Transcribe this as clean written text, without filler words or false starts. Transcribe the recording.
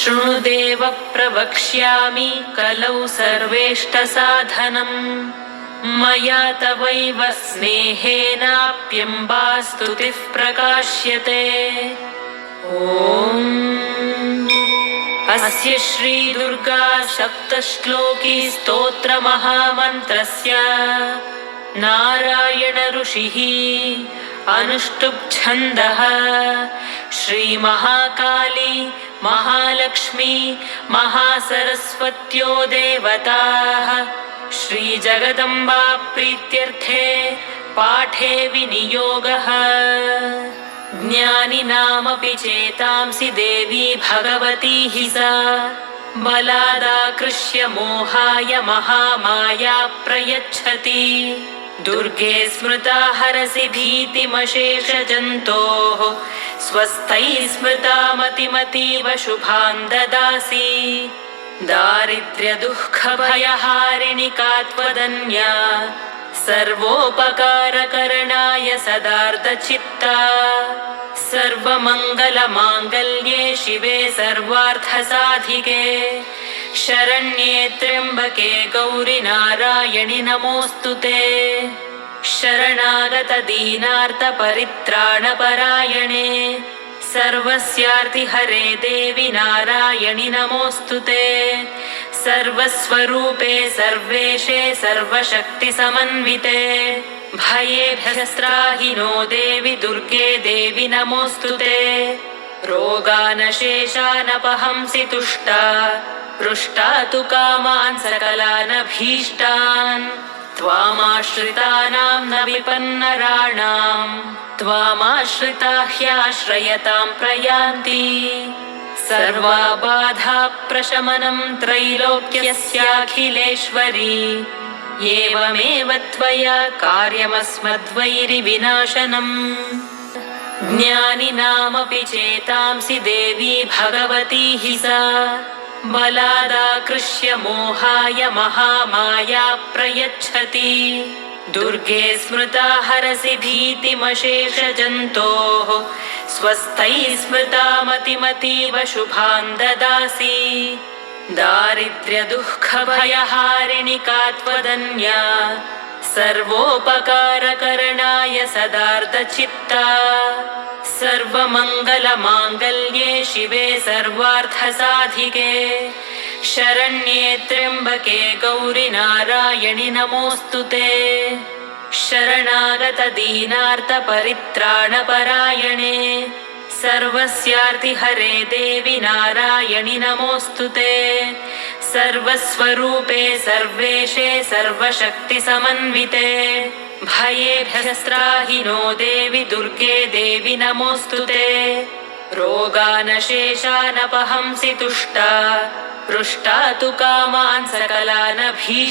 शृणुदेव प्रवक्ष्यामि कलौ सर्वेष्टसाधनम् मया तवैव स्नेहेनाप्यम्बास्तुतिः प्रकाश्यते। ॐ अस्य श्रीदुर्गा सप्तश्लोकी स्तोत्रमहामन्त्रस्य नारायण ऋषिः अनुष्टुप् छन्दः श्रीमहाकाली महालक्ष्मी महासरस्वत्यो देवताः श्रीजगदम्बा प्रीत्यर्थे पाठे विनियोगः। ज्ञानिनामपि चेतांसि देवी भगवती हि सा बलादाकृष्य मोहाय महामाया प्रयच्छति। दुर्गे स्मृता हरसि भीतिमशेषजन्तोः स्वस्थैः स्मृता मतिमतीव शुभान् ददासि। दारिद्र्यदुःखभयहारिणि का त्वदन्या सर्वोपकारकरणाय सदार्धचित्ता। सर्वमङ्गलमाङ्गल्ये शिवे सर्वार्थसाधिके शरण्ये त्र्यम्बके गौरि नारायणि नमोऽस्तुते। शरणागतदीनार्तपरित्राणपरायणे सर्वस्यार्तिहरे देवि नारायणि नमोऽस्तुते। सर्वस्वरूपे सर्वेशे सर्वशक्तिसमन्विते भयेभ्यस्त्राहि नो देवि दुर्गे देवि नमोऽस्तुते। रोगानशेषानपहंसि तुष्टा हृष्टा तु कामान् सकलानभीष्टान्। त्वामाश्रितानां न विपन्नराणां त्वामाश्रिता ह्याश्रयतां प्रयान्ति। सर्वाबाधा प्रशमनं त्रैलोक्यस्याखिलेश्वरी एवमेव त्वया कार्यमस्मद्वैरिविनाशनम्। ज्ञानिनामपि चेतांसि देवी भगवती हि सा बलादाकृष्य मोहाय महामाया प्रयच्छति। दुर्गे स्मृता हरसि भीतिमशेषजन्तोः स्वस्थैः स्मृता मतिमतीव शुभान् ददासि। दारिद्र्यदुःखभयहारिणि का त्वदन्या सर्वोपकारकरणाय सदार्धचित्ता। सर्वमङ्गलमाङ्गल्ये शिवे सर्वार्थसाधिके शरण्ये त्र्यम्बके गौरि नारायणि नमोऽस्तुते। शरणागतदीनार्तपरित्राणपरायणे सर्वस्यार्तिहरे देवि नारायणि नमोऽस्तुते। सर्वस्वरूपे सर्वेशे सर्वशक्तिसमन्विते भयेभ्यस्त्राहि नो देवि दुर्गे देवि नमोऽस्तुते। रोगानशेषानपहंसि तुष्टा हृष्टा तु कामान् सकलानभीष्टान्।